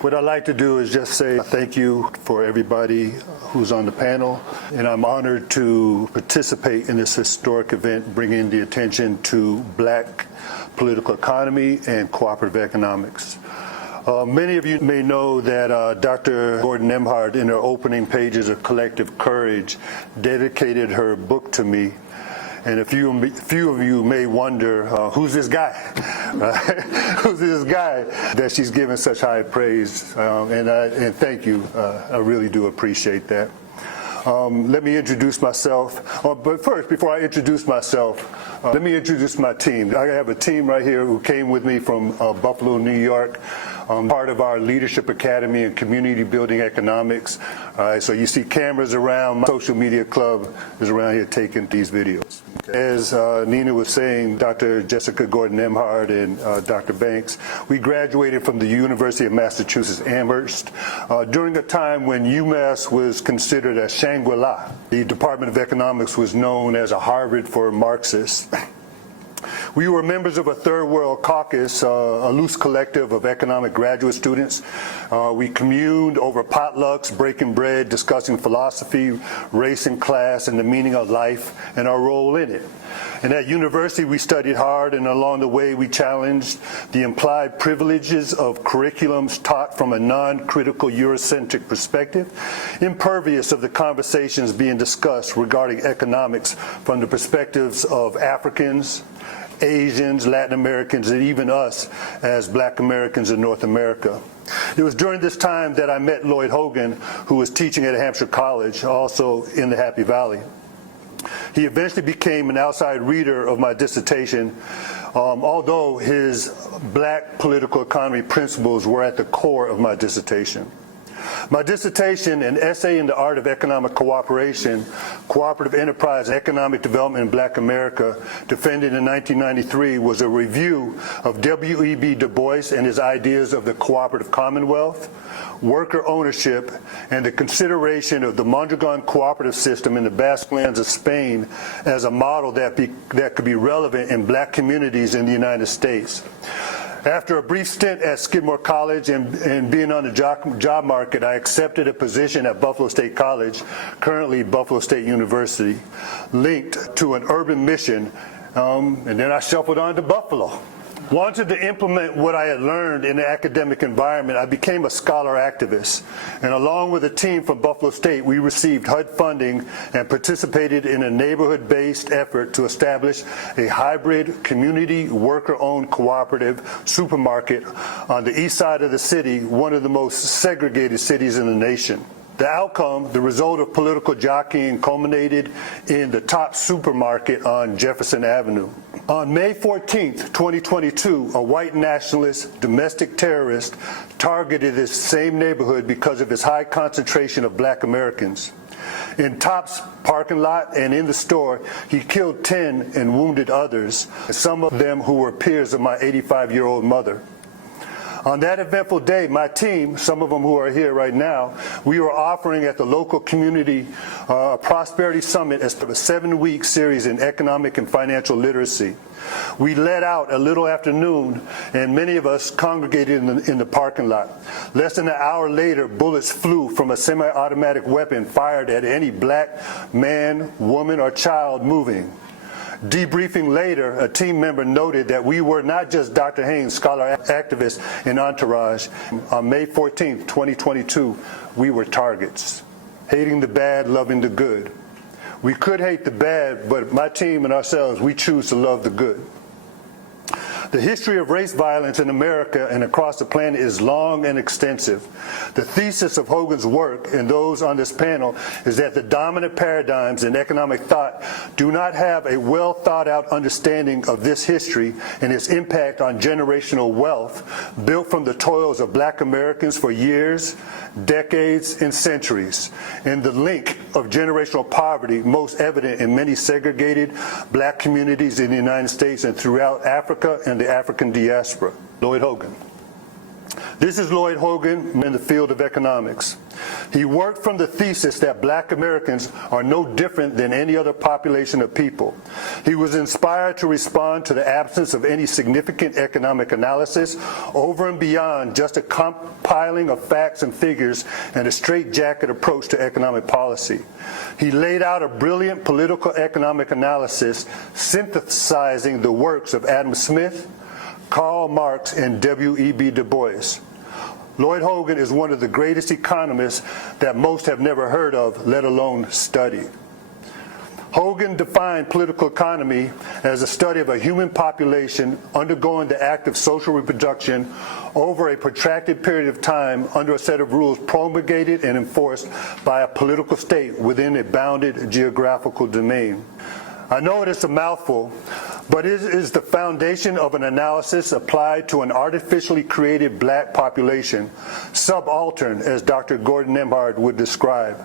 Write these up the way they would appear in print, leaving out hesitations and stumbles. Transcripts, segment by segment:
What I'd like to do is just say thank you for everybody who's on the panel, and I'm honored to participate in this historic event, bringing the attention to Black political economy and cooperative economics. Many of you may know that Dr. Gordon Nembhard, in her opening pages of Collective Courage, dedicated her book to me. And a few of you may wonder, who's this guy? Who's this guy that she's given such high praise? And thank you. I really do appreciate that. Let me introduce myself. But first, before I introduce myself, let me introduce my team. I have a team right here who came with me from Buffalo, New York. Part of our Leadership Academy and Community Building Economics. So you see cameras around. My social media club is around here taking these videos. As Nina was saying, Dr. Jessica Gordon Nembhard and Dr. Banks, we graduated from the University of Massachusetts Amherst during a time when UMass was considered a Shangri-La. The Department of Economics was known as a Harvard for Marxists. We were members of a Third World Caucus, a loose collective of economic graduate students. We communed over potlucks, breaking bread, discussing philosophy, race and class, and the meaning of life and our role in it. And at university, we studied hard, and along the way, we challenged the implied privileges of curriculums taught from a non-critical Eurocentric perspective, impervious of the conversations being discussed regarding economics from the perspectives of Africans, Asians, Latin Americans, and even us as Black Americans in North America. It was during this time that I met Lloyd Hogan, who was teaching at Hampshire College, also in the Happy Valley. He eventually became an outside reader of my dissertation, although his Black political economy principles were at the core of my dissertation. My dissertation, an essay in the art of economic cooperation, cooperative enterprise, and economic development in Black America, defended in 1993, was a review of W.E.B. Du Bois and his ideas of the cooperative commonwealth, worker ownership, and the consideration of the Mondragon cooperative system in the Basque lands of Spain as a model that could be relevant in Black communities in the United States. After a brief stint at Skidmore College and being on the job market, I accepted a position at Buffalo State College, currently Buffalo State University, linked to an urban mission, and then I shuffled on to Buffalo. Wanted to implement what I had learned in the academic environment, I became a scholar activist. And along with a team from Buffalo State, we received HUD funding and participated in a neighborhood-based effort to establish a hybrid community worker-owned cooperative supermarket on the east side of the city, one of the most segregated cities in the nation. The outcome, the result of political jockeying, culminated in the top supermarket on Jefferson Avenue. On May 14th, 2022, a white nationalist domestic terrorist targeted this same neighborhood because of its high concentration of Black Americans. In Top's parking lot and in the store, he killed 10 and wounded others, some of them who were peers of my 85-year-old mother. On that eventful day, my team, some of them who are here right now, we were offering at the local community Prosperity Summit as a 7-week series in economic and financial literacy. We let out a little afternoon, and many of us congregated in the parking lot. Less than an hour later, bullets flew from a semi-automatic weapon fired at any Black man, woman, or child moving. Debriefing later, a team member noted that we were not just Dr. Haynes, scholar activist and entourage. On May 14th, 2022, we were targets. Hating the bad, loving the good. We could hate the bad, but my team and ourselves, we choose to love the good. The history of race violence in America and across the planet is long and extensive. The thesis of Hogan's work and those on this panel is that the dominant paradigms in economic thought do not have a well thought out understanding of this history and its impact on generational wealth built from the toils of Black Americans for years, decades, and centuries, and the link of generational poverty most evident in many segregated Black communities in the United States and throughout Africa and the African diaspora. Lloyd Hogan. This is Lloyd Hogan in the field of economics. He worked from the thesis that black Americans are no different than any other population of people. He was inspired to respond to the absence of any significant economic analysis over and beyond just a compiling of facts and figures and a straitjacket approach to economic policy. He laid out a brilliant political economic analysis synthesizing the works of Adam Smith, Karl Marx, and W.E.B. Du Bois. Lloyd Hogan is one of the greatest economists that most have never heard of, let alone studied. Hogan defined political economy as a study of a human population undergoing the act of social reproduction over a protracted period of time under a set of rules promulgated and enforced by a political state within a bounded geographical domain. I know it's a mouthful, but it is the foundation of an analysis applied to an artificially created black population, subaltern, as Dr. Gordon Nembhard would describe.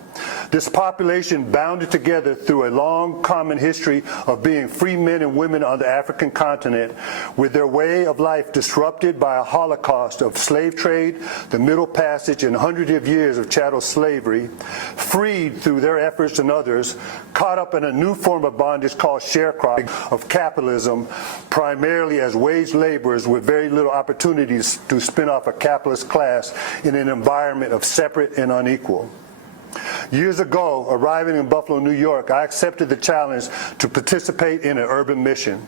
This population bounded together through a long common history of being free men and women on the African continent, with their way of life disrupted by a holocaust of slave trade, the Middle Passage, and hundreds of years of chattel slavery, freed through their efforts and others, caught up in a new form of bondage called sharecropping of capitalism, primarily as wage laborers with very little opportunities to spin off a capitalist class in an environment of separate and unequal. Years ago, arriving in Buffalo, New York, I accepted the challenge to participate in an urban mission.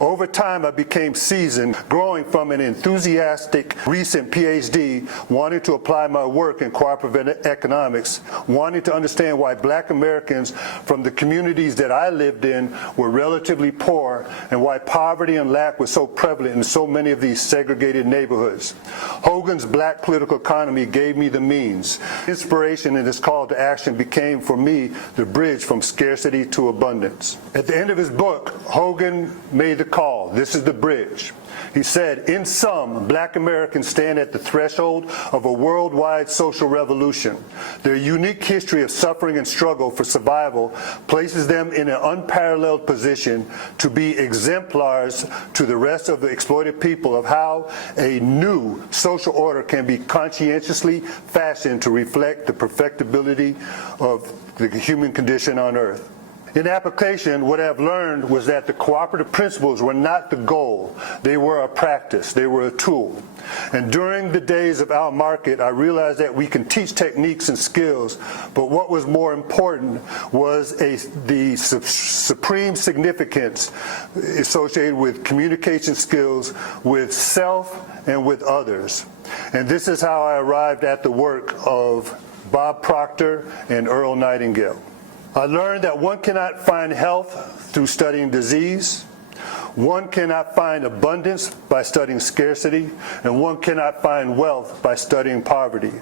Over time, I became seasoned, growing from an enthusiastic recent PhD, wanting to apply my work in cooperative economics, wanting to understand why black Americans from the communities that I lived in were relatively poor, and why poverty and lack was so prevalent in so many of these segregated neighborhoods. Hogan's black political economy gave me the means. Inspiration in this call to action became, for me, the bridge from scarcity to abundance. At the end of his book, Hogan made the call. This is the bridge. He said, in sum, black Americans stand at the threshold of a worldwide social revolution. Their unique history of suffering and struggle for survival places them in an unparalleled position to be exemplars to the rest of the exploited people of how a new social order can be conscientiously fashioned to reflect the perfectibility of the human condition on earth. In application, what I've learned was that the cooperative principles were not the goal. They were a practice. They were a tool. And during the days of our market, I realized that we can teach techniques and skills, but what was more important was the supreme significance associated with communication skills with self and with others. And this is how I arrived at the work of Bob Proctor and Earl Nightingale. I learned that one cannot find health through studying disease, one cannot find abundance by studying scarcity, and one cannot find wealth by studying poverty.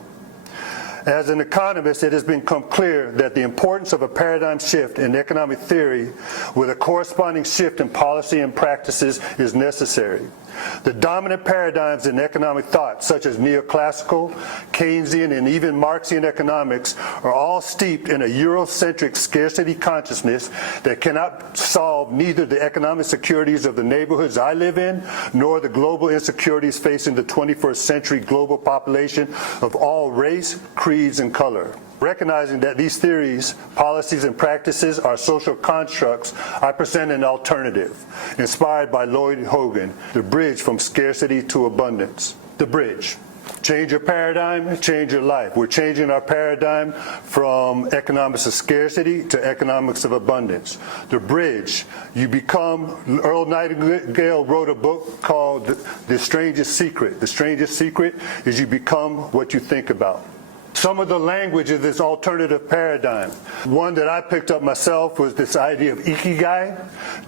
As an economist, it has become clear that the importance of a paradigm shift in economic theory with a corresponding shift in policy and practices is necessary. The dominant paradigms in economic thought, such as neoclassical, Keynesian, and even Marxian economics, are all steeped in a Eurocentric scarcity consciousness that cannot solve neither the economic securities of the neighborhoods I live in, nor the global insecurities facing the 21st century global population of all race, creeds, and color. Recognizing that these theories, policies, and practices are social constructs, I present an alternative, inspired by Lloyd Hogan, the bridge from scarcity to abundance. The bridge. Change your paradigm, change your life. We're changing our paradigm from economics of scarcity to economics of abundance. The bridge. You become, Earl Nightingale wrote a book called The Strangest Secret. The strangest secret is you become what you think about. Some of the language of this alternative paradigm. One that I picked up myself was this idea of ikigai,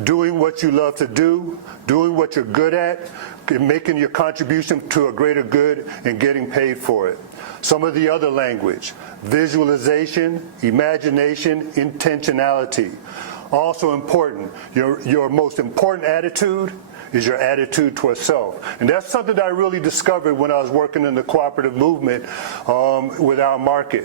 doing what you love to do, doing what you're good at, making your contribution to a greater good, and getting paid for it. Some of the other language, visualization, imagination, intentionality. Also important, your most important attitude is your attitude towards self. And that's something that I really discovered when I was working in the cooperative movement with our market.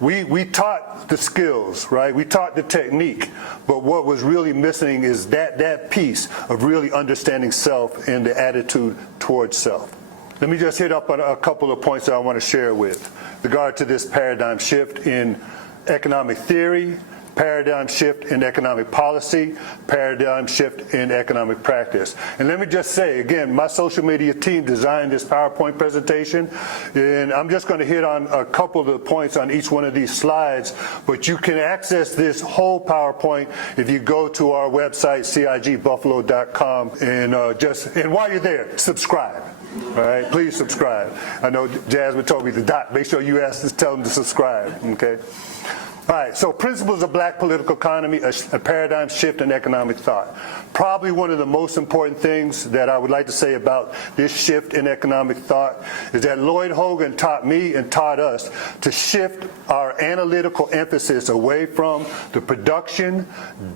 We taught the skills, right? We taught the technique, but what was really missing is that piece of really understanding self and the attitude towards self. Let me just hit up on a couple of points that I want to share with regard to this paradigm shift in economic theory, paradigm shift in economic policy, paradigm shift in economic practice. And let me just say, again, my social media team designed this PowerPoint presentation, and I'm just going to hit on a couple of the points on each one of these slides, but you can access this whole PowerPoint if you go to our website, cigbuffalo.com, and while you're there, subscribe. All right, please subscribe. I know Jasmine told me to make sure you tell them to subscribe, okay? All right, so principles of black political economy, a paradigm shift in economic thought. Probably one of the most important things that I would like to say about this shift in economic thought is that Lloyd Hogan taught me and taught us to shift our analytical emphasis away from the production,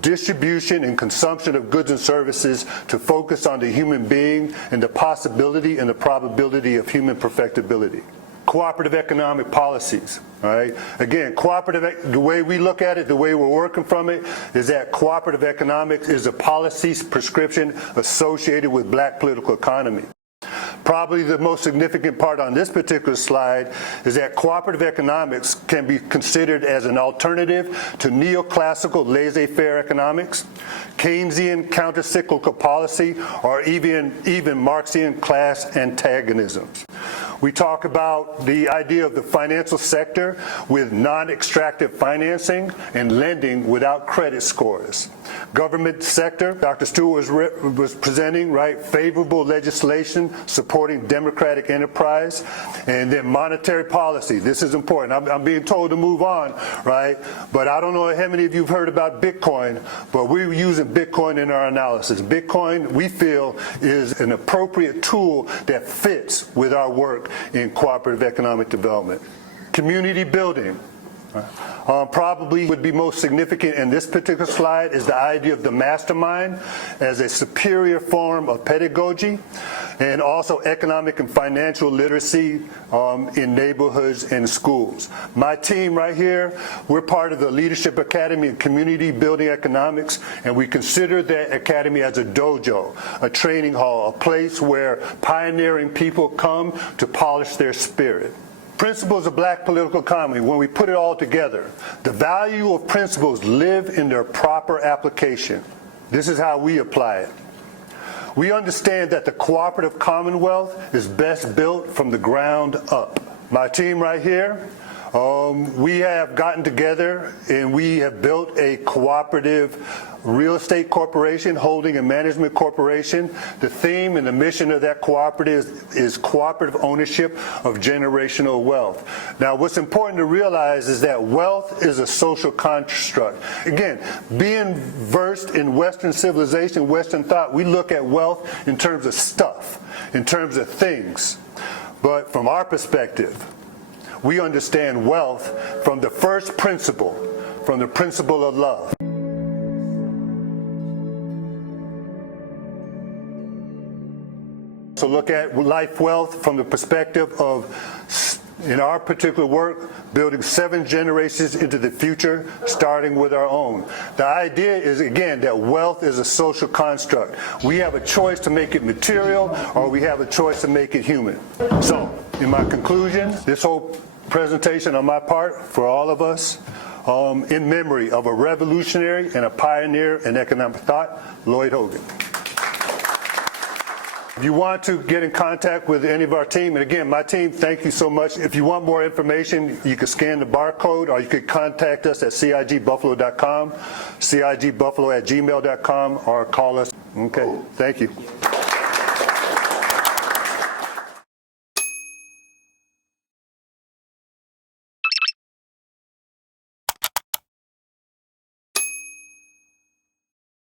distribution, and consumption of goods and services to focus on the human being and the possibility and the probability of human perfectibility. Cooperative economic policies, all right? Again, the way we look at it, the way we're working from it, is that cooperative economics is a policy prescription associated with black political economy. Probably the most significant part on this particular slide is that cooperative economics can be considered as an alternative to neoclassical laissez-faire economics, Keynesian countercyclical policy, or even Marxian class antagonisms. We talk about the idea of the financial sector with non-extractive financing and lending without credit scores. Government sector, Dr. Stewart was presenting, right, favorable legislation supporting democratic enterprise, and then monetary policy. This is important. I'm being told to move on, right? But I don't know how many of you have heard about Bitcoin, but we're using Bitcoin in our analysis. Bitcoin, we feel, is an appropriate tool that fits with our work in cooperative economic development. Community building. Probably would be most significant in this particular slide is the idea of the mastermind as a superior form of pedagogy, and also economic and financial literacy in neighborhoods and schools. My team right here, we're part of the Leadership Academy in Community Building Economics, and we consider that academy as a dojo, a training hall, a place where pioneering people come to polish their spirit. Principles of black political economy, when we put it all together, the value of principles live in their proper application. This is how we apply it. We understand that the cooperative commonwealth is best built from the ground up. My team right here, we have gotten together and we have built a cooperative real estate corporation, holding and management corporation. The theme and the mission of that cooperative is cooperative ownership of generational wealth. Now, what's important to realize is that wealth is a social construct. Again, being versed in Western civilization, Western thought, we look at wealth in terms of stuff, in terms of things. But from our perspective, we understand wealth from the first principle, from the principle of love. So look at life wealth from the perspective of, in our particular work, building 7 generations into the future, starting with our own. The idea is, again, that wealth is a social construct. We have a choice to make it material, or we have a choice to make it human. So, in my conclusion, this whole presentation on my part, for all of us, in memory of a revolutionary and a pioneer in economic thought, Lloyd Hogan. If you want to get in contact with any of our team, and again, my team, thank you so much. If you want more information, you can scan the barcode, or you can contact us at cigbuffalo.com, cigbuffalo@gmail.com, or call us. Okay, thank you.